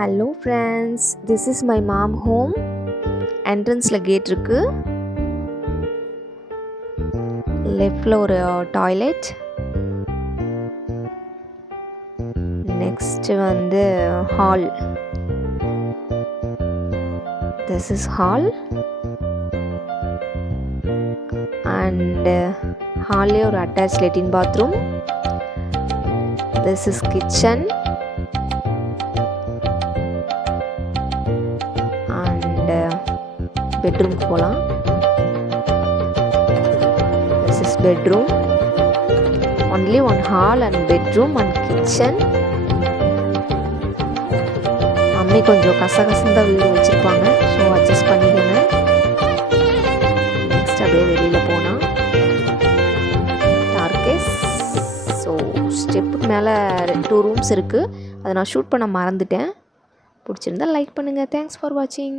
Hello friends, this is my mom home. Entrance-ல gate இருக்கு. லெஃப்ட்ல ஒரு டாய்லெட். நெக்ஸ்ட் வந்து hall. This is hall. And hall-ல ஒரு attached latrine bathroom. This is kitchen. பெட்ரூம்க்கு போகலாம். This is bedroom. Only one hall and bedroom and kitchen. Mummy கொஞ்சம் கசகசந்த வீடு வச்சுருப்பாங்க, ஸோ அட்ஜஸ்ட் பண்ணிக்கோங்க. நெக்ஸ்ட் அப்படியே வெளியில் போனால் டார்கெஸ். ஸோ ஸ்டெப்புக்கு மேலே 2 ரூம்ஸ் இருக்குது. அதை நான் ஷூட் பண்ண மறந்துட்டேன். பிடிச்சிருந்தா லைக் பண்ணுங்கள். தேங்க்ஸ் ஃபார் வாட்சிங்.